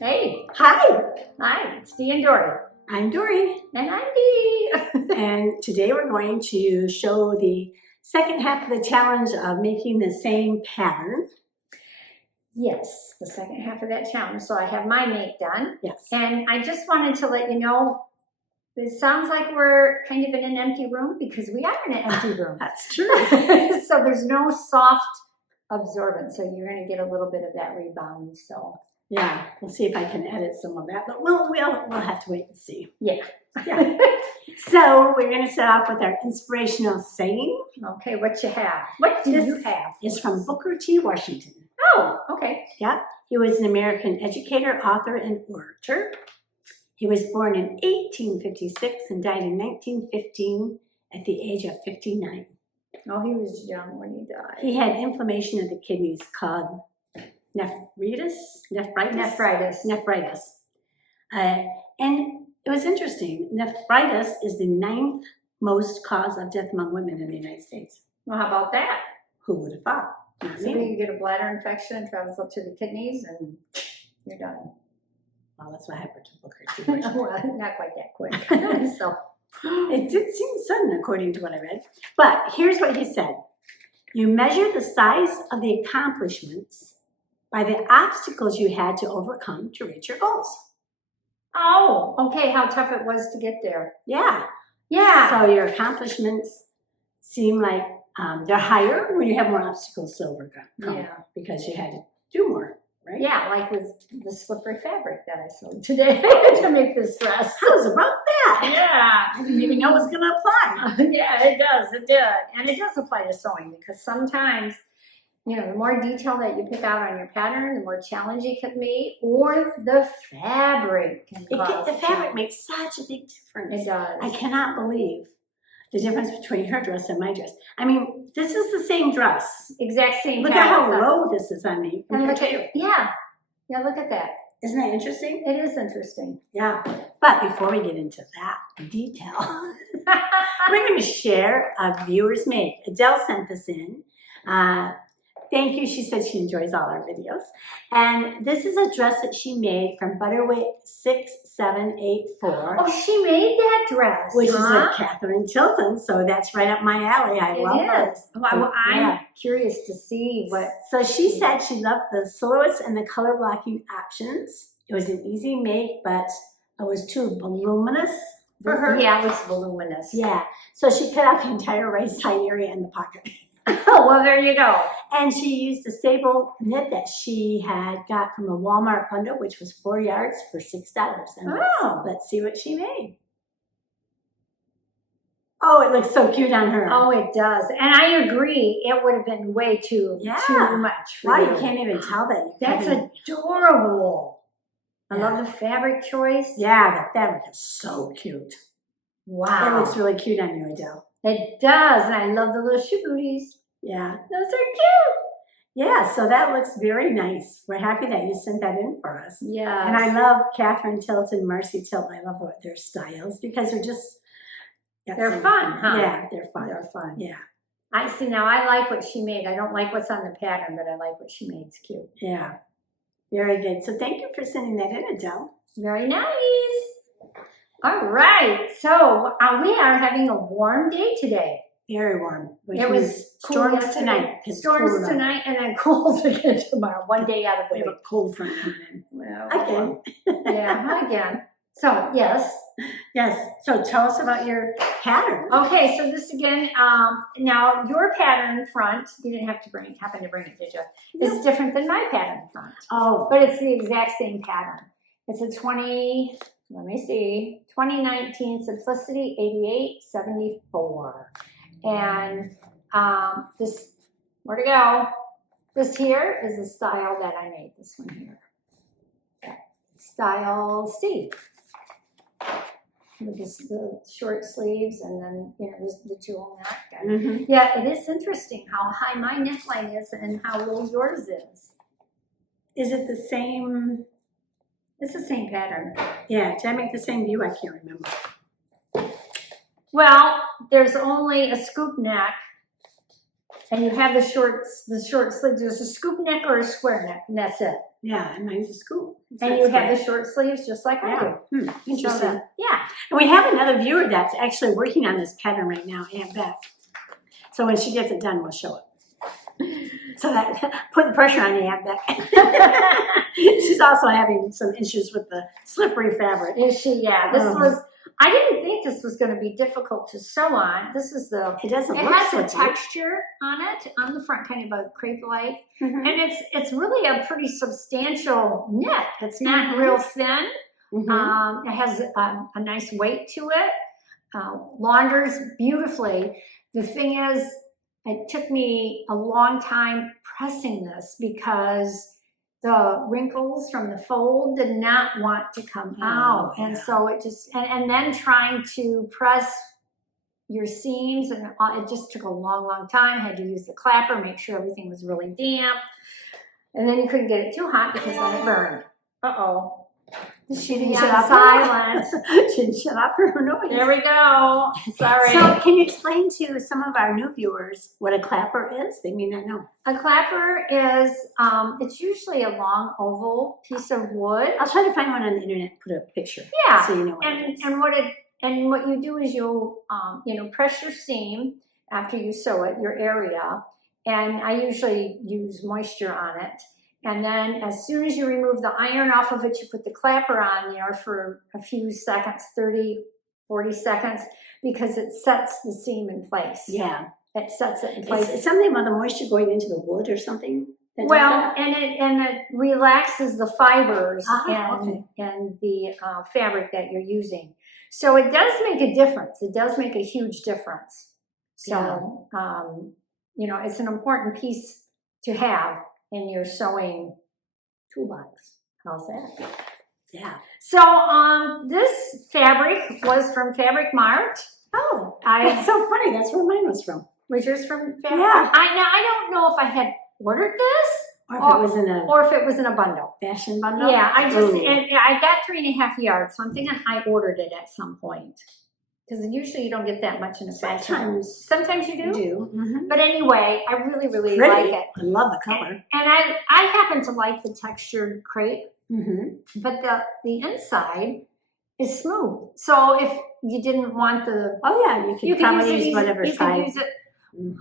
Hey. Hi. Hi, it's Dee and Dory. I'm Dory. And I'm Dee. And today we're going to show the second half of the challenge of making the same pattern. Yes, the second half of that challenge. So I have my make done. Yes. And I just wanted to let you know, it sounds like we're kind of in an empty room because we are in an empty room. That's true. So there's no soft absorbent. So you're going to get a little bit of that rebound. So yeah, we'll see if I can edit some of that, but we'll have to wait and see. yeah. Yeah. So we're going to start off with our inspirational saying. Okay, what you have? What do you have? It's from Booker T. Washington. Oh, okay. Yeah. He was an American educator, author, and orator. He was born in 1856 and died in 1915 at the age of 59. Oh, he was young when he died. He had inflammation of the kidneys called nephritis. And it was interesting. Nephritis is the 9th most cause of death among women in the United States. Well, how about that? Who would have thought? Not So me. you get a bladder infection, travels up to the kidneys, and you're done. Well, that's what happened to Booker T. Washington. Well, not quite that quick. So It did seem sudden, according to what I read. But here's what he said. You measure the size of the accomplishments by the obstacles you had to overcome to reach your goals. oh, okay, how tough it was to get there. Yeah. Yeah. So your accomplishments seem like they're higher when you have more obstacles to overcome. Yeah. Because you had to do more, right? Yeah, like with the slippery fabric that I sewed today to make this dress. How's about that? Yeah. I didn't even know it was going to apply. Yeah, it does. It did. And it does apply to sewing because sometimes, you know, the more detail that you pick out on your pattern, the more challenging it can be, or the fabric can cause The fabric makes such a big difference. It does. I cannot believe the difference between her dress and my dress. I mean, this is the same dress. Exact same Look at how pattern. low this is on me. And look at, yeah, look at that. Isn't that interesting? It is interesting. Yeah. But before we get into that detail, we're going to share a viewer's make. Adele sent this in. Thank you. She said she enjoys all our videos. And this is a dress that she made from Butterweight 6784. Oh, she made that dress. Which is a Catherine Tilton, so that's right up my alley. I love her. Well, I'm curious to see what. So she said she loved the silhouettes and the color blocking options. It was an easy make, but it was too voluminous for her. Yeah, it was voluminous. Yeah. So she cut out the entire right side area and the pocket. Oh, well, there you go. And she used a sable knit that she had got from a Walmart bundle, which was 4 yards for $6. And let's see what she made. Oh, it looks so cute on her. Oh, it does. And I agree. It would have been way too much for you can't even tell that. That's adorable. I love the fabric choice. Yeah, the fabric is so cute. Wow. It looks really cute on you, Adele. It does. And I love the little shoe booties. Yeah. Those are cute. Yeah, so that looks very nice. We're happy that you sent that in for us. Yeah. And I love Catherine Tilton, Marcy Tilton. I love their styles because they're just... They're fun, huh? Yeah, they're fun. They're fun. Yeah. I see. Now, I like what she made. I don't like what's on the pattern, but I like what she made. It's cute. Yeah. Very good. So thank you for sending that in, Adele. Very nice. All right. So we are having a warm day today. Very warm. It was storms cool tonight. Storms tonight and then cold again tomorrow. One day out of the week. We have a cold front coming in. Well, again. Yeah, again. So, yes. Yes. So tell us about your pattern. Okay, so this again, now your pattern front, you didn't have to happen to bring it, did you? It's different than my pattern front. Oh. But it's the exact same pattern. It's a 2019 Simplicity 8874. And this, where to go? This here is the style that I made, this one here. Style C. With the short sleeves and then, you know, the jewel neck. Yeah, it is interesting how high my neckline is and how low yours is. Is it the same? It's the same pattern. Yeah, did I make the same view? I can't remember. Well, there's only a scoop neck And you have the short sleeves. There's a scoop neck or a square neck, and that's it. Yeah, and mine's a scoop. And you have the short sleeves just like I do. Interesting. Yeah. And we have another viewer that's actually working on this pattern right now, Aunt Bec. So when she gets it done, we'll show it. So that put the pressure on Aunt Bec. She's also having some issues with the slippery fabric. Is she? Yeah. I didn't think this was going to be difficult to sew on. This is It doesn't it look has so a texture on it, on the front, kind of a crepe-like. And it's really a pretty substantial knit. It's not real thin. It has a nice weight to it. Launders beautifully. The thing is, it took me a long time pressing this because the wrinkles from the fold did not want to come out. And so it just, and then trying to press your seams, and it just took a long, long time. I had to use the clapper, make sure everything was really damp. And then you couldn't get it too hot because then it burned. Uh-oh. She didn't shut up silent. She didn't shut up her noise. There we go. Sorry. So can you explain to some of our new viewers what a clapper is? They may not know. A clapper is, it's usually a long oval piece of wood. I'll try to find one on the internet, put a picture. Yeah. So you know what it is. And what you do is you'll, press your seam after you sew it, your area. And I usually use moisture on it. And then as soon as you remove the iron off of it, you put the clapper on there for a few seconds, 30, 40 seconds, because it sets the seam in place. Yeah. It sets it in place. It's something about the moisture going into the wood or something? Well, and it relaxes the fibers and the fabric that you're using. So it does make a difference. It does make a huge difference. So, it's an important piece to have in your sewing toolbox. How's that? Yeah. So this fabric was from Fabric Mart. Oh, that's so funny. That's where mine was from. Was yours from Fabric? Yeah. I don't know if I had ordered this or if it was in a bundle. Fashion bundle. Yeah, I got 3.5 yards, so I'm thinking I ordered it at some point. Because usually you don't get that much in a fashion. Sometimes you do. You do. But anyway, I really, really like it. I love the color. And I happen to like the textured crepe. But the inside is smooth. So if you didn't want the... Oh yeah, you could probably use whatever size. You could use it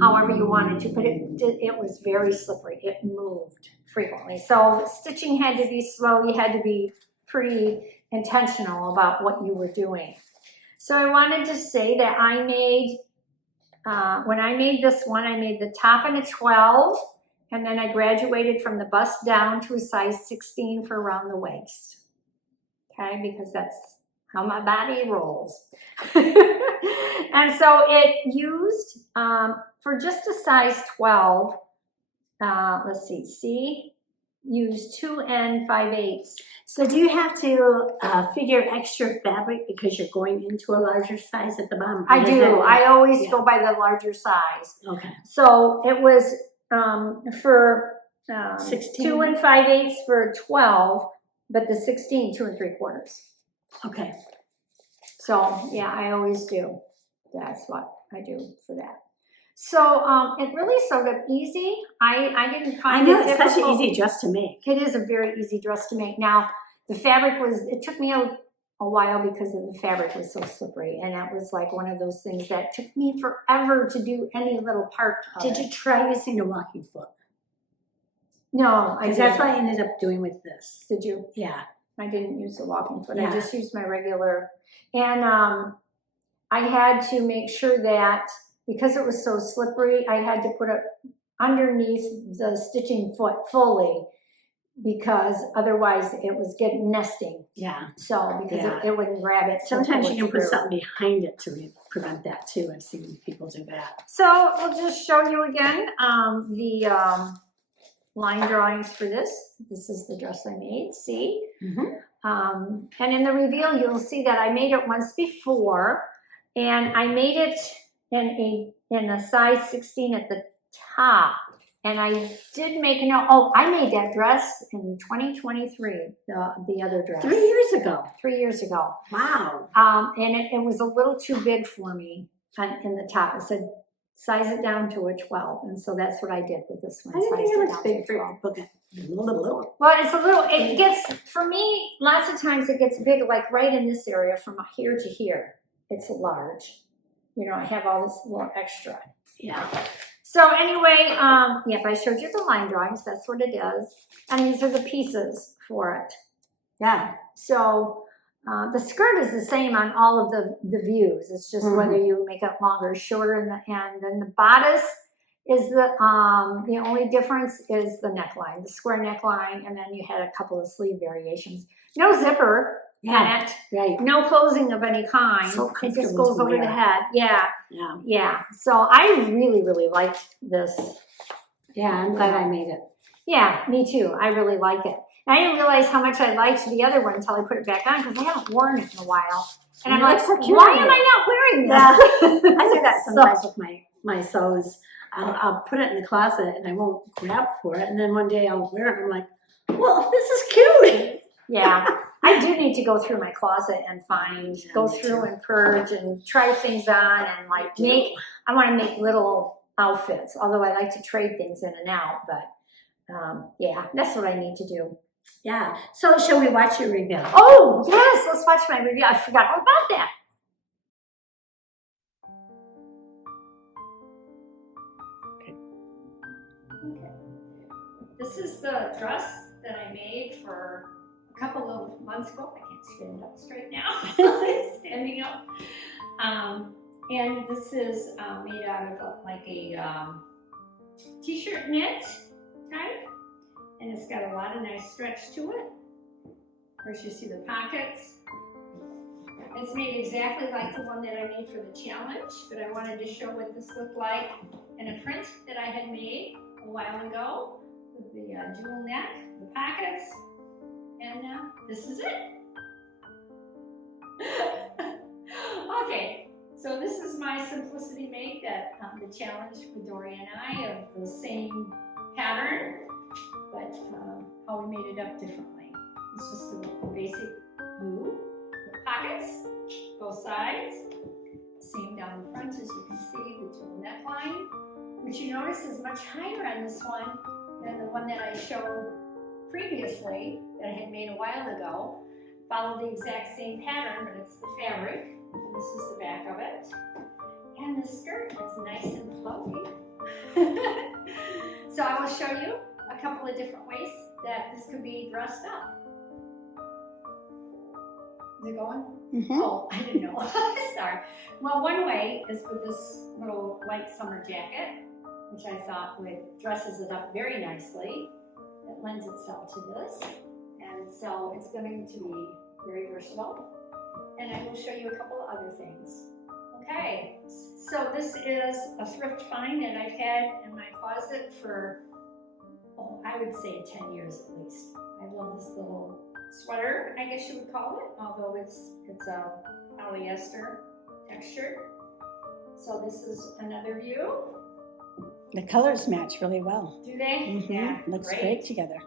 however you wanted to. But it was very slippery. It moved frequently. So stitching had to be slow. You had to be pretty intentional about what you were doing. So I wanted to say that I made, when I made this one, I made the top in a 12, and then I graduated from the bust down to a size 16 for around the waist. Okay, because that's how my body rolls. And so it used, for just a size 12, let's see, used 2 5/8. So do you have to figure extra fabric because you're going into a larger size at the bottom? I do. I always go by the larger size. Okay. So it was for 16. 2 5/8 for 12, but the 16, 2 3/4. Okay. So yeah, I always do. That's what I do for that. So it really sewed up easy. I didn't find it difficult. It's such an easy dress to make. It is a very easy dress to make. Now, the fabric it took me a while because the fabric was so slippery. And that was like one of those things that took me forever to do any little part of it. Did you try using a walking foot? No, I didn't. That's what I ended up doing with this. Did you? Yeah. I didn't use the walking foot. Yeah. I just used my regular. And I had to make sure that because it was so slippery, I had to put it underneath the stitching foot fully because otherwise it was getting nesting. Yeah. So because it wouldn't grab it. Sometimes you can put something behind it to prevent that too. I've seen people do that. So we'll just show you again the line drawings for this. This is the dress I made, see? And in the reveal, you'll see that I made it once before, and I made it in a size 16 at the top. And I did make a note. Oh, I made that dress in 2023, the other dress. 3 years ago. 3 years ago. Wow. And it was a little too big for me in the top. It said size it down to a 12. And so that's what I did with this one. I didn't think sized it it looks down big to for 12. okay. Little. Well, it's a little, it gets, for me, lots of times it gets big, like right in this area from here to here. It's large. You know, I have all this little extra. Yeah. So anyway, if I showed you the line drawings, that's what it is. And these are the pieces for it. Yeah. So the skirt is the same on all of the views. It's just whether you make it longer or shorter. And then the bodice is the only difference is the neckline, the square neckline, and then you had a couple of sleeve variations. No zipper in it. Right. No closing of any kind. So it just comfortable goes to over the wear. head. Yeah. Yeah. Yeah. So I really, really liked this. Yeah, I'm glad I made it. Yeah, me too. I really like it. And I didn't realize how much I liked the other one until I put it back on because I haven't worn it in a while. And I'm like, so cute. why am I not wearing this? Yeah. I do that sometimes with my sews. I'll put it in the closet and I won't grab for it. And then one day I'll wear it and I'm like, well, this is cute. Yeah. I do need to go through my closet and go through and purge and try things on and like I want to make little outfits, although I like to trade things in and out, but yeah, that's what I need to do. Yeah. So shall we watch your review? Oh, yes, let's watch my review. I forgot all about that. Okay. This is the dress that I made for a couple of months ago. I can't stand up straight now. Standing up. And this is made out of like a t-shirt knit type. And it's got a lot of nice stretch to it. First you see the pockets. It's made exactly like the one that I made for the challenge, but I wanted to show what this looked like in a print that I had made a while ago with the jewel neck, the pockets, and this is it. Okay, so this is my simplicity make that the challenge with Dory and I of the same pattern, but how we made it up differently. It's just a basic blue, the pockets, both sides, same down the front as you can see, the jewel neckline, which you notice is much higher on this one than the one that I showed previously that I had made a while ago. Followed the exact same pattern, but it's the fabric, and this is the back of it. And the skirt is nice and flowy. So I will show you a couple of different ways that this could be dressed up. Is it going? Oh, I didn't know. Sorry. Well, one way is with this little light summer jacket, which I thought dresses it up very nicely. It lends itself to this. And so it's going to be very versatile. And I will show you a couple of other things. Okay, so this is a thrift find that I've had in my closet for, I would say 10 years at least. I love this little sweater, I guess you would call it, although it's a polyester texture. So this is another view. The colors match really well. Do they? Yeah, looks great together.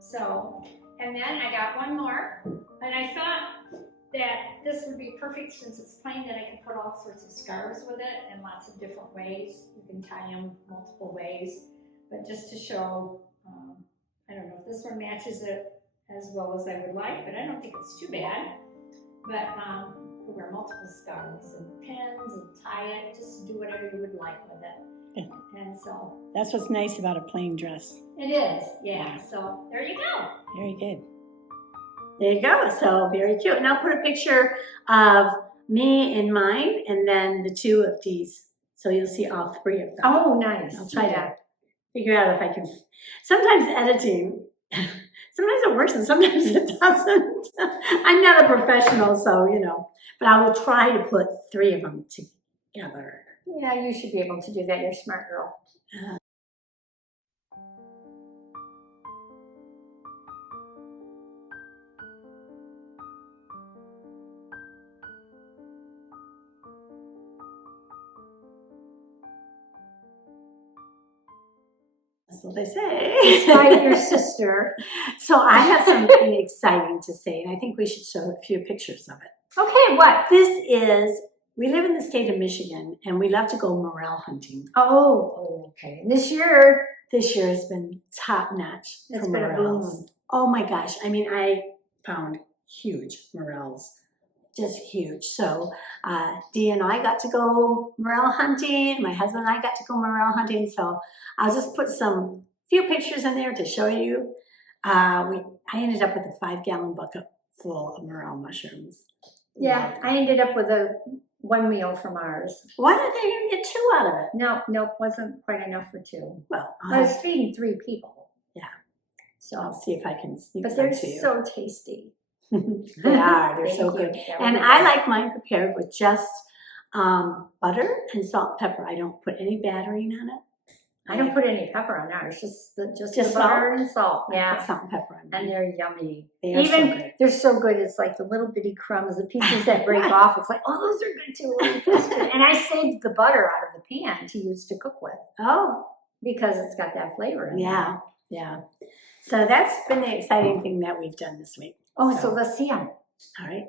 So, and then I got one more, and I thought that this would be perfect since it's plain that I can put all sorts of scarves with it in lots of different ways. You can tie them multiple ways, but just to show, I don't know if this one matches it as well as I would like, but I don't think it's too bad. But you could wear multiple scarves and pins and tie it, just do whatever you would like with it. And so that's what's nice about a plain dress. it is, yeah. So there you go. Very good. There you go. So very cute. And I'll put a picture of me and mine, and then the two of these, so you'll see all three of them. Oh, nice. I'll try to figure out if I can. Sometimes editing, sometimes it works and sometimes it doesn't. I'm not a professional, so but I will try to put three of them together. Yeah, you should be able to do that. You're a smart girl. That's what they say. Despite your sister. So I have something exciting to say, and I think we should show a few pictures of it. Okay, what? This is we live in the state of Michigan, and we love to go morel hunting. Oh, okay. And this year has been top notch. It's been a boom. Oh my gosh. I mean, I found huge morels, just huge. So Dee and I got to go morel hunting. My husband and I got to go morel hunting. So I'll just put some few pictures in there to show you. I ended up with a 5-gallon bucket full of morel mushrooms. Yeah, I ended up with one meal from ours. Why did they even get 2 out of it? No, wasn't quite enough for 2. Well, I was feeding 3 people. Yeah. So I'll see if I can sneak but some they're to you. so tasty. They are. They're so Thank you. good. Yeah, And we're I good. like mine prepared with just butter and salt and pepper. I don't put any battering on it. I don't put any pepper on ours, just the Just butter and salt. I Yeah. put salt and pepper on And mine. they're yummy. They are so good. They're so good. It's like the little bitty crumbs, the pieces that break off. It's like, oh, those are good too. Little pieces. And I saved the butter out of the pan to use to cook with Oh, because it's got that flavor in it. yeah, yeah. So that's been the exciting thing that we've done this week. Oh, so let's see them. All right.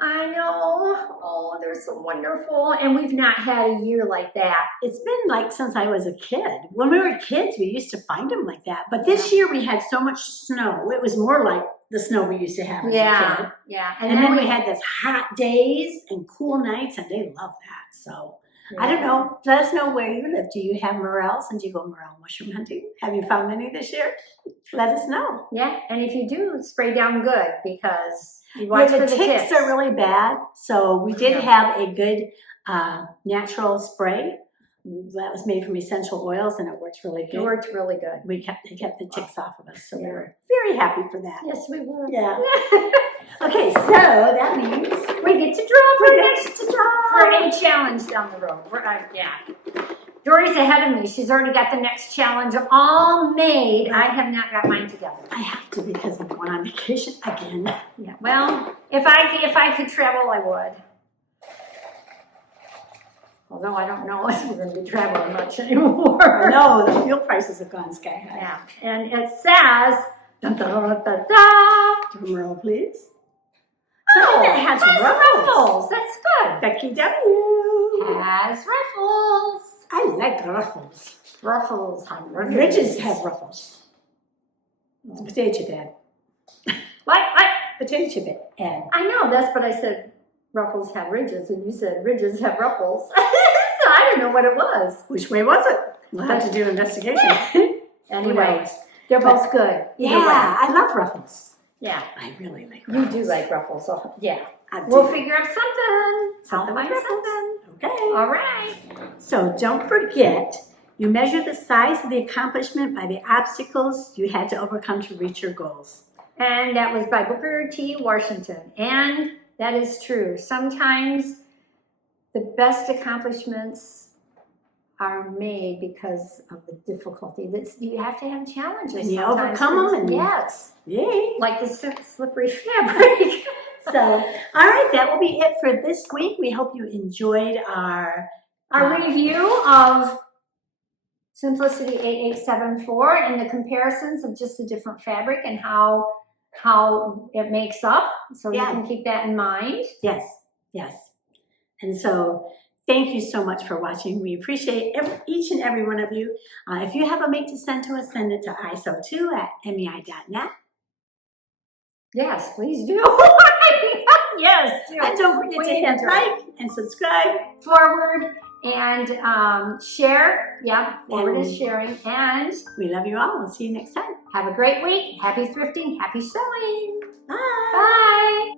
I know. Oh, they're so wonderful. And we've not had a year like that. It's been like since I was a kid. When we were kids, we used to find them like that. But this year we had so much snow. It was more like the snow we used to have as a kid. Yeah. And then we had this hot days and cool nights, and they love that. So I don't know. Let us know where you live. Do you have morels, and do you go morel mushroom hunting? Have you found any this year? Let us know. Yeah, and if you do, spray down good because you watch for the the ticks are really bad. So we did have a good natural spray that was made from essential oils, and it works really good. It worked really good. It kept the ticks off of us, so we Yeah. were very happy for that. Yes, we were. Yeah. Okay, so that means we get to draw for any challenge down the road. Yeah. Dory's ahead of me. She's already got the next challenge all made. I have not got mine together. I have to because I'm going on vacation again. Yeah. Well, if I could travel, I would. Although I don't know if we're going to be traveling much anymore. No, the fuel prices have gone sky high. Yeah. And it says, dun, dun, dun, dun, dun. Drum roll, please. Oh, that has ruffles. That's good. Becky W. Has ruffles. I like ruffles. Ruffles have ruffles. Ridges have ruffles. It's a potato chip ad. What? Potato chip ad. I know, that's what I said. Ruffles have ridges, and you said ridges have ruffles. So I don't know what it was. Which way was it? We'll have to do an investigation. Anyway, they're both good. Yeah, I love ruffles. Yeah. I really like You ruffles. do like ruffles, so yeah. I do. We'll figure out something. Something I'll find with something. Okay. All right. So don't forget, you measure the size of the accomplishment by the obstacles you had to overcome to reach your goals. And that was by Booker T. Washington. And that is true. Sometimes the best accomplishments are made because of the difficulty. You have to have challenges. And you sometimes. overcome them. And yes. Yay. Like the slippery fabric. So, all right, that will be it for this week. We hope you enjoyed our review of Simplicity 8874 and the comparisons of just the different fabric and how it makes up. So you can keep that in mind. Yes, yes. And so thank you so much for watching. We appreciate each and every one of you. If you have a make to send to us, send it to iso2@mei.net. Yes, please do. Yes, do. And don't forget to hit like and subscribe. Forward and share. Yeah, forward is sharing. And we love you all. We'll see you next time. have a great week. Happy thrifting. Happy sewing. Bye. Bye.